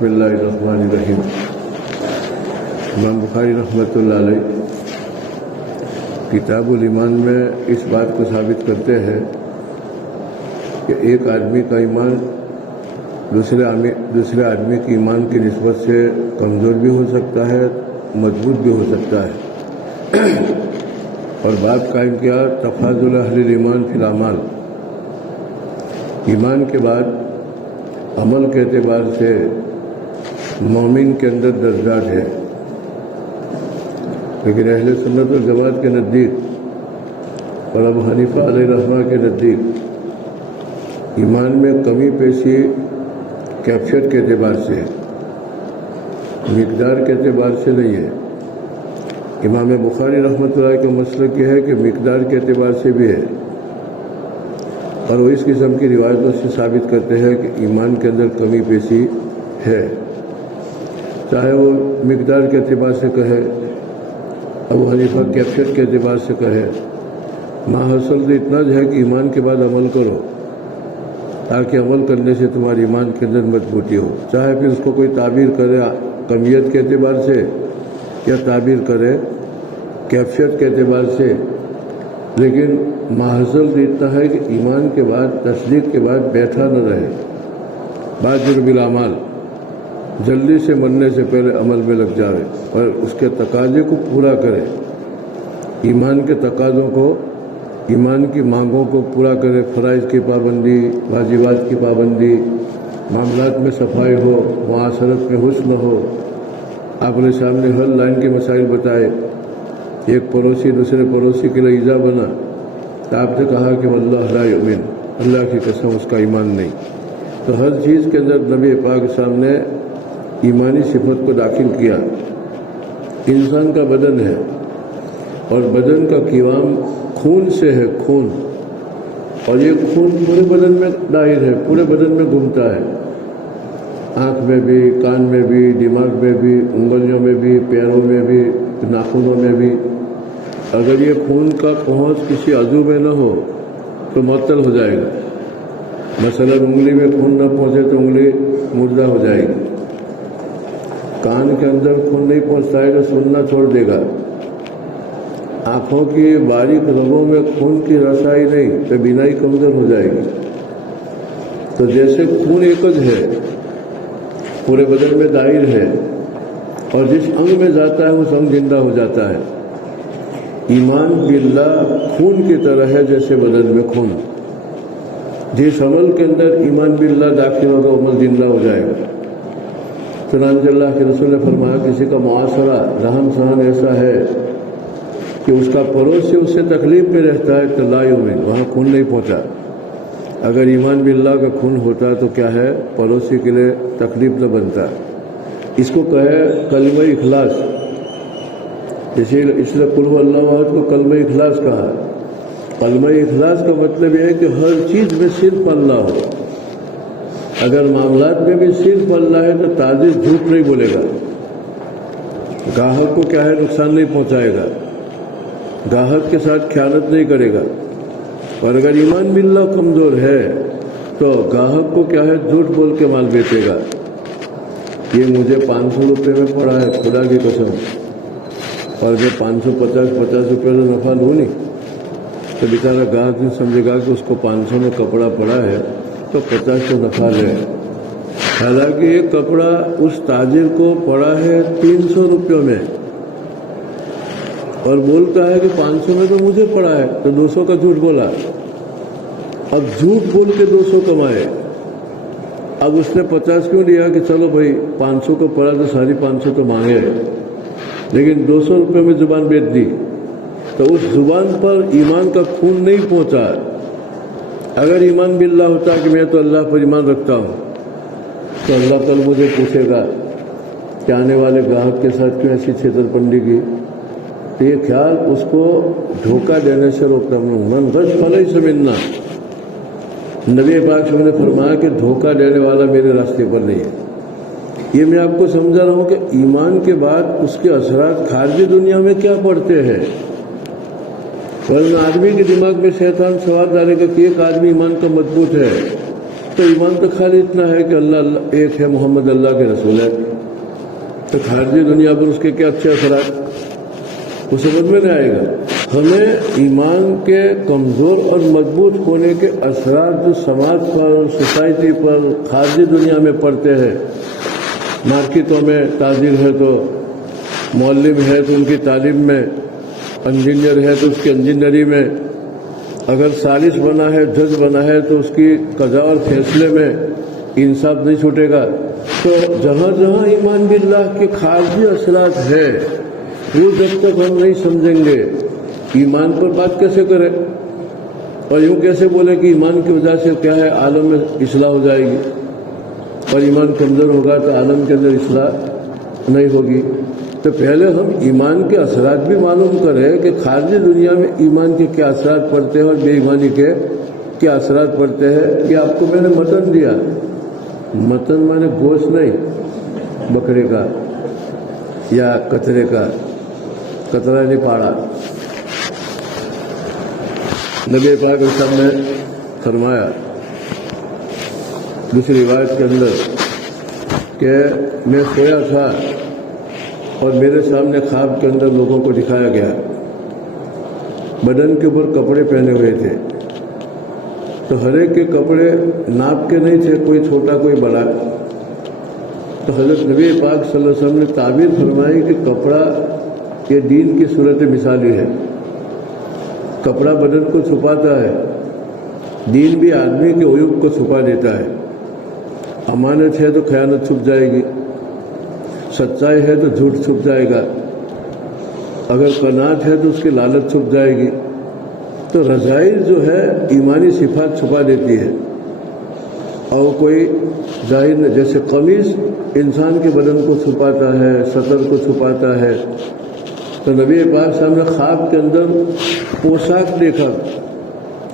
بسم اللہ الرحمن الرحیم۔ امام بخاری رحمۃ اللہ علیہ کتاب الایمان میں اس بات کو ثابت کرتے ہیں کہ ایک آدمی کا ایمان دوسرے آدمی کے ایمان کی نسبت سے کمزور بھی ہو سکتا ہے، مضبوط بھی ہو سکتا ہے، اور بات قائم کیا تفاضل اہل الایمان فی الاعمال، ایمان کے بعد عمل کے اعتبار سے مومن کے اندر درجات ہے، لیکن اہل سنت والجماعت کے نزدیک اور ابو حنیفہ علیہ رحمہ کے نزدیک ایمان میں کمی پیشی کیفیت کے اعتبار سے ہے، مقدار کے اعتبار سے نہیں ہے۔ امام بخاری رحمۃ اللہ کا مسلک یہ ہے کہ مقدار کے اعتبار سے بھی ہے، اور وہ اس قسم کی روایتوں سے ثابت کرتے ہیں کہ ایمان کے اندر کمی پیشی ہے، چاہے وہ مقدار کے اعتبار سے کہے، ابو حنیفہ کیفیت کے اعتبار سے کہے، ماحصل تو اتنا جو ہے کہ ایمان کے بعد عمل کرو تاکہ عمل کرنے سے تمہاری ایمان کے اندر مضبوطی ہو، چاہے پھر اس کو کوئی تعبیر کرے کمیت کے اعتبار سے یا تعبیر کرے کیفیت کے اعتبار سے، لیکن ماحصل تو اتنا ہے کہ ایمان کے بعد تصدیق کے بعد بیٹھا نہ رہے، بادر بالاعمال، جلدی سے مرنے سے پہلے عمل میں لگ جاوے اور اس کے تقاضے کو پورا کرے، ایمان کے تقاضوں کو، ایمان کی مانگوں کو پورا کرے، فرائض کی پابندی، واجبات کی پابندی، معاملات میں صفائی ہو، معاشرت میں حسن ہو، آپ نے سامنے ہر لائن کے مسائل بتائے، ایک پڑوسی دوسرے پڑوسی کے لیے ایذا بنا تو آپ نے کہا کہ واللہ لا یؤمن، اللہ کی قسم اس کا ایمان نہیں۔ تو ہر چیز کے اندر نبی پاک سامنے ایمانی صفت کو داخل کیا۔ انسان کا بدن ہے اور بدن کا قوام خون سے ہے، خون، اور یہ خون پورے بدن میں دائر ہے، پورے بدن میں گھومتا ہے، آنکھ میں بھی، کان میں بھی، دماغ میں بھی، انگلیوں میں بھی، پیروں میں بھی، ناخنوں میں بھی۔ اگر یہ خون کا پہنچ کسی عضو میں نہ ہو تو معطل ہو جائے گا، مثلا انگلی میں خون نہ پہنچے تو انگلی مردہ ہو جائے گی، کان کے اندر خون نہیں پہنچتا ہے تو سننا چھوڑ دے گا، آنکھوں کی باریک رگوں میں خون کی رسائی نہیں تو بینائی کمزور ہو جائے گی۔ تو جیسے خون ایکج ہے، پورے بدن میں دائر ہے، اور جس انگ میں جاتا ہے اس انگ زندہ ہو جاتا ہے۔ ایمان باللہ خون کی طرح ہے جیسے بدن میں خون، جس عمل کے اندر ایمان باللہ داخل ہوگا عمل زندہ ہو جائے گا۔ چنانچہ اللہ کے رسول نے فرمایا کسی کا معاشرہ رہن سہن ایسا ہے کہ اس کا پڑوسی اس سے تکلیف میں رہتا ہے تو لا یؤمن، وہاں خون نہیں پہنچا۔ اگر ایمان باللہ کا خون ہوتا تو کیا ہے، پڑوسی کے لیے تکلیف نہ بنتا۔ اس کو کہے کلمہ اخلاص، اس لیے قل هو اللہ احد کو کلمہ اخلاص کہا۔ کلمہ اخلاص کا مطلب یہ ہے کہ ہر چیز میں صرف اللہ ہو، اگر معاملات میں بھی صرف اللہ ہے تو تاجر جھوٹ نہیں بولے گا، گاہک کو کیا ہے نقصان نہیں پہنچائے گا، گاہک کے ساتھ خیانت نہیں کرے گا، اور اگر ایمان باللہ کمزور ہے تو گاہک کو کیا ہے جھوٹ بول کے مال بیچے گا، یہ مجھے 500 روپے میں پڑا ہے خدا کی قسم، اور میں 550 روپے کا نفع لوں نہیں تو بیچارہ گاہک نہیں سمجھے گا کہ اس کو 500 میں کپڑا پڑا ہے تو 50 کا نفع لے، حالانکہ یہ کپڑا اس تاجر کو پڑا ہے 300 روپیوں میں اور بولتا ہے کہ 500 میں تو مجھے پڑا ہے، تو 200 کا جھوٹ بولا، اب جھوٹ بول کے 200 کمائے، اب اس نے 50 کیوں لیا کہ چلو بھائی 500 کو پڑا تو 550 تو مانگے، لیکن 200 روپے میں زبان بیچ دی، تو اس زبان پر ایمان کا خون نہیں پہنچا۔ اگر ایمان باللہ ہوتا کہ میں تو اللہ پر ایمان رکھتا ہوں تو اللہ تعالیٰ مجھے پوچھے گا کہ آنے والے گاہک کے ساتھ کیوں ایسی چھیتر پنڈی کی، تو یہ خیال اس کو دھوکہ دینے سے روکتا ہوں۔ من غش فلیس منا، نبی پاک صلی اللہ علیہ وسلم نے فرمایا کہ دھوکہ دینے والا میرے راستے پر نہیں ہے۔ یہ میں آپ کو سمجھا رہا ہوں کہ ایمان کے بعد اس کے اثرات خارجی دنیا میں کیا پڑتے ہیں، ورنہ آدمی کے دماغ میں شیطان سوال ڈالے گا کہ ایک آدمی ایمان کا مضبوط ہے تو ایمان تو خالی اتنا ہے کہ اللہ ایک ہے، محمد اللہ کے رسول ہے، تو خارجی دنیا پر اس کے کیا اچھے اثرات، وہ سمجھ میں نہیں آئے گا۔ ہمیں ایمان کے کمزور اور مضبوط ہونے کے اثرات جو سماج پر، سوسائٹی پر، خارجی دنیا میں پڑتے ہیں، مارکیٹوں میں تاجر ہے تو معلم ہے تو ان کی تعلیم میں، انجینئر ہے تو اس کی انجینئری میں، اگر ثالث بنا ہے، جج بنا ہے تو اس کی قضاء اور فیصلے میں انصاف نہیں چھوٹے گا۔ تو جہاں جہاں ایمان باللہ کے خارجی اثرات ہے، یہ جب تک ہم نہیں سمجھیں گے ایمان پر بات کیسے کریں، اور یوں کیسے بولے کہ ایمان کی وجہ سے کیا ہے عالم میں اصلاح ہو جائے گی، اور ایمان کمزور ہوگا تو عالم کے اندر اصلاح نہیں ہوگی۔ تو پہلے ہم ایمان کے اثرات بھی معلوم کریں کہ خارجی دنیا میں ایمان کے کیا اثرات پڑتے ہیں اور بے ایمانی کے کیا اثرات پڑتے ہیں۔ کہ آپ کو میں نے مٹن دیا، مٹن میں نے گوشت نہیں بکرے کا یا کترے کا، کترا نہیں پاڑا۔ نبی پاک صاحب نے فرمایا دوسری روایت کے اندر کہ میں سویا تھا اور میرے سامنے خواب کے اندر لوگوں کو دکھایا گیا، بدن کے اوپر کپڑے پہنے ہوئے تھے، تو ہر ایک کے کپڑے ناپ کے نہیں تھے، کوئی چھوٹا کوئی بڑا۔ تو حضرت نبی پاک صلی اللہ علیہ وسلم نے تعبیر فرمائی کہ کپڑا یہ دین کی صورت مثالی ہے، کپڑا بدن کو چھپاتا ہے، دین بھی آدمی کے عیوب کو چھپا دیتا ہے۔ امانت ہے تو خیانت چھپ جائے گی، سچائی ہے تو جھوٹ چھپ جائے گا، اگر قناعت ہے تو اس کی لالچ چھپ جائے گی۔ تو رذائل جو ہے ایمانی صفات چھپا دیتی ہے، اور کوئی ظاہر نہیں، جیسے قمیص انسان کے بدن کو چھپاتا ہے، سطر کو چھپاتا ہے۔ تو نبی پاک صاحب نے خواب کے اندر پوشاک دیکھا،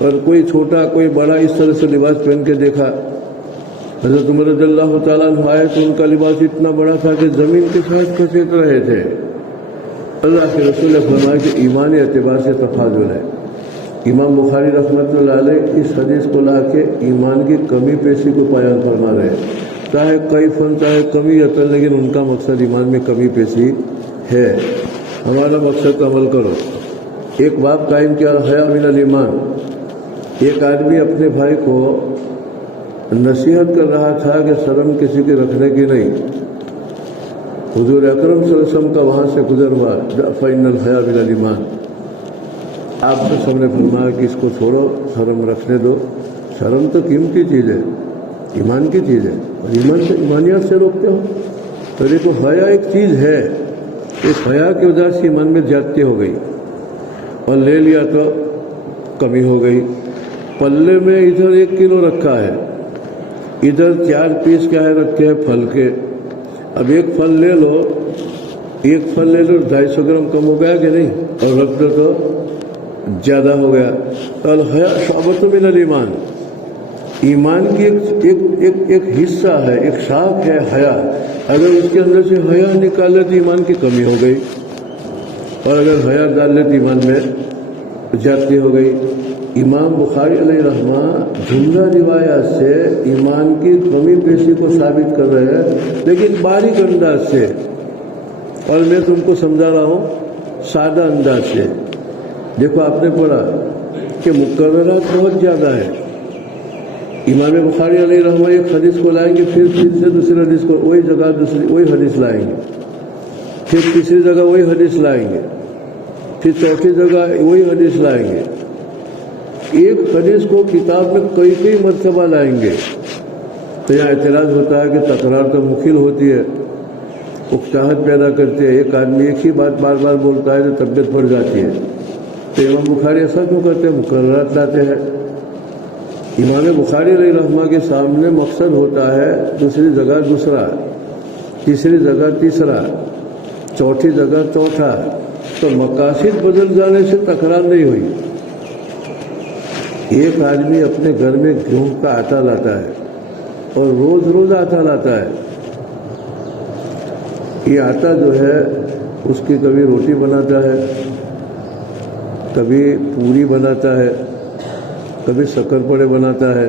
اور کوئی چھوٹا کوئی بڑا اس طرح سے لباس پہن کے دیکھا۔ حضرت عمر رضی اللہ تعالیٰ عنہ آئے تو ان کا لباس اتنا بڑا تھا کہ زمین کے ساتھ کھسیٹ رہے تھے۔ اللہ کے رسول نے فرمایا کہ ایمانی اعتبار سے تفاضل ہے۔ امام بخاری رحمۃ اللہ علیہ اس حدیث کو لا کے ایمان کی کمی پیشی کو بیان فرما رہے ہیں، چاہے کئی فن چاہے کمی یتن، لیکن ان کا مقصد ایمان میں کمی پیشی ہے۔ ہمارا مقصد کا عمل کرو۔ ایک باب قائم کیا، حیا من الایمان۔ ایک آدمی اپنے بھائی کو نصیحت کر رہا تھا کہ شرم کسی کی رکھنے کی نہیں۔ حضور اکرم صلی اللہ علیہ وسلم کا وہاں سے گزر ہوا، فإن الحیا من الایمان۔ آپ نے سب نے فرمایا کہ اس کو چھوڑو، شرم رکھنے دو۔ شرم تو قیمتی چیز ہے، ایمان کی چیز ہے، اور ایمان سے ایمانیات سے روکتے ہو۔ تو دیکھو حیا ایک چیز ہے، اس حیا کی وجہ سے ایمان میں زیادتی ہو گئی، اور لے لیا تو کمی ہو گئی۔ پلے میں ادھر 1 کلو رکھا ہے، ادھر 4 پیس کیا ہے رکھے ہیں پھل کے۔ اب ایک پھل لے لو، 1 پھل لے لو، 250 گرام کم ہو گیا کہ نہیں، اور رکھ دو تو زیادہ ہو گیا۔ الحیا شعبۃ من الایمان، ایمان کی ایک حصہ ہے، ایک شاخ ہے حیا۔ اگر اس کے اندر سے حیا نکال لے تو ایمان کی کمی ہو گئی، اور اگر حیا ڈال لے تو ایمان میں زیادتی ہو گئی۔ امام بخاری علیہ رحمہ جملہ روایات سے ایمان کی کمی پیشی کو ثابت کر رہے ہیں، لیکن باریک انداز سے، اور میں تم کو سمجھا رہا ہوں سادہ انداز سے۔ دیکھو آپ نے پڑھا کہ مقررات بہت زیادہ ہے۔ امام بخاری علیہ رحمہ ایک حدیث کو لائیں گے، پھر سے دوسری حدیث کو، وہی جگہ وہی حدیث لائیں گے، پھر تیسری جگہ وہی حدیث لائیں گے، پھر چوتھی جگہ وہی حدیث لائیں گے۔ ایک حدیث کو کتاب میں کئی مرتبہ لائیں گے۔ تو یہاں اعتراض ہوتا ہے کہ تکرار تو مخل ہوتی ہے، اکتاہٹ پیدا کرتی ہے، ایک آدمی ایک ہی بات بار بار بولتا ہے تو طبیعت بڑھ جاتی ہے۔ تو امام بخاری ایسا کیوں کرتے ہیں؟ مقررات لاتے ہیں۔ امام بخاری علیہ رحمہ کے سامنے مقصد ہوتا ہے دوسری جگہ دوسرا، تیسری جگہ تیسرا، چوتھی جگہ چوتھا، تو مقاصد بدل جانے سے تکرار نہیں ہوئی۔ ایک آدمی اپنے گھر میں گیہوں کا آٹا لاتا ہے اور روز روز آٹا لاتا ہے۔ یہ آٹا جو ہے اس کی کبھی روٹی بناتا ہے، کبھی پوری بناتا ہے، کبھی شکر پڑے بناتا ہے،